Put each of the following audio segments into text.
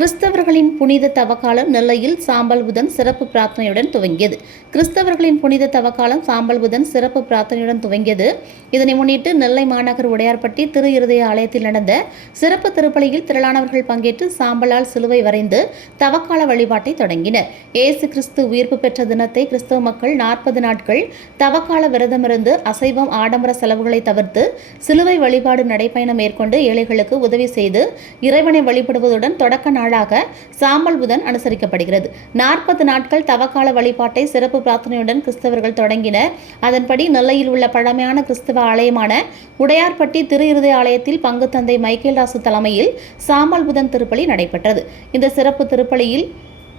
கிறிஸ்தவர்களின் புனித தவக்காலம் நெல்லையில் சாம்பல் புதன் சிறப்பு பிரார்த்தனையுடன் துவங்கியது. கிறிஸ்தவர்களின் புனித தவக்காலம் சாம்பல் புதன் சிறப்பு பிரார்த்தனையுடன் துவங்கியது. இதனை முன்னிட்டு நெல்லை மாநகர் உடையார்பட்டி திரு இருதய ஆலயத்தில் நடந்த சிறப்பு திருப்பலியில் திரளானவர்கள் பங்கேற்று சாம்பலால் சிலுவை வரைந்து தவக்கால வழிபாட்டை தொடங்கினர். இயேசு கிறிஸ்து உயிர்ப்பு பெற்ற தினத்தை கிறிஸ்தவ மக்கள் 40 நாட்கள் தவக்கால விரதமிருந்து அசைவம் ஆடம்பர செலவுகளை தவிர்த்து சிலுவை வழிபாடு நடைபயணம் மேற்கொண்டு ஏழைகளுக்கு உதவி செய்து இறைவனை வழிபடுவதுடன் தொடக்க நாளாக சாம்பல் புதன் அனுசரிக்கப்படுகிறது. 40 நாட்கள் தவக்கால வழிபாட்டை சிறப்பு பிரார்த்தனையுடன் கிறிஸ்தவர்கள் தொடங்கினர். அதன்படி நெல்லையில் உள்ள பழமையான கிறிஸ்தவ ஆலயமான உடையார்பட்டி திரு இருதய ஆலயத்தில் பங்கு தந்தை மைக்கேல்தாசு தலைமையில் சாம்பல் புதன் திருப்பலி நடைபெற்றது. இந்த சிறப்பு திருப்பலியில்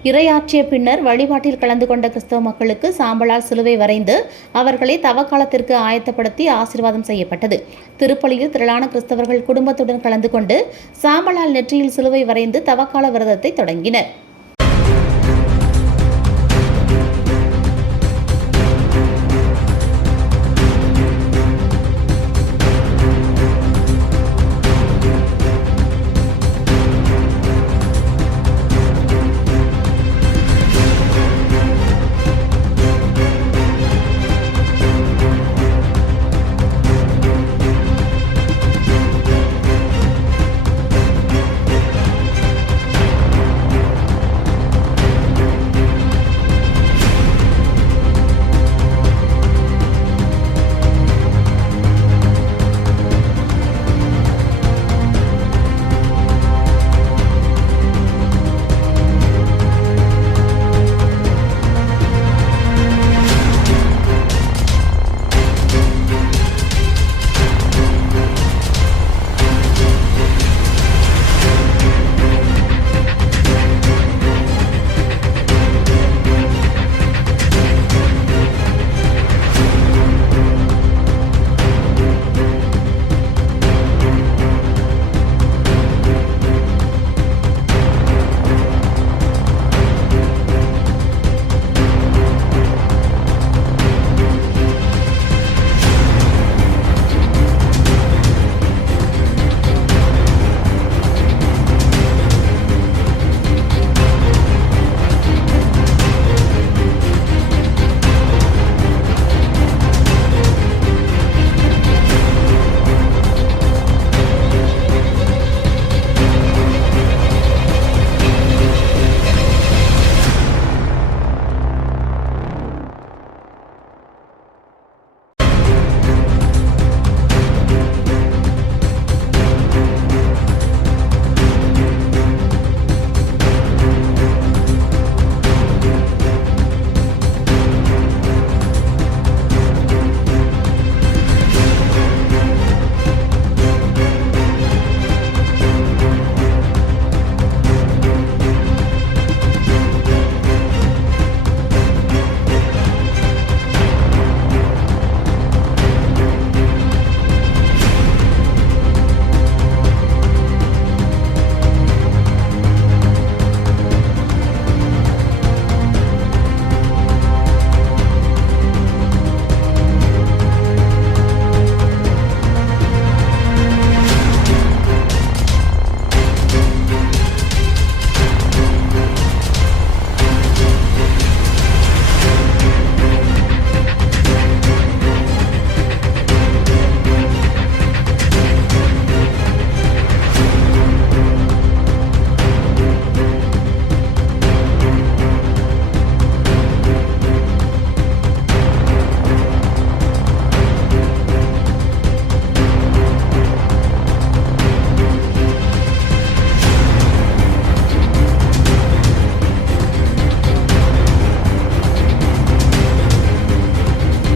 இறையாற்றிய பின்னர் வழிபாட்டில் கலந்து கொண்ட கிறிஸ்தவ மக்களுக்கு சாம்பலால் சிலுவை வரைந்து அவர்களை தவக்காலத்திற்கு ஆயத்தப்படுத்தி ஆசீர்வாதம் செய்யப்பட்டது. திருப்பலியில் திரளான கிறிஸ்தவர்கள் குடும்பத்துடன் கலந்து கொண்டு சாம்பலால் நெற்றியில் சிலுவை வரைந்து தவக்கால விரதத்தை தொடங்கினர்.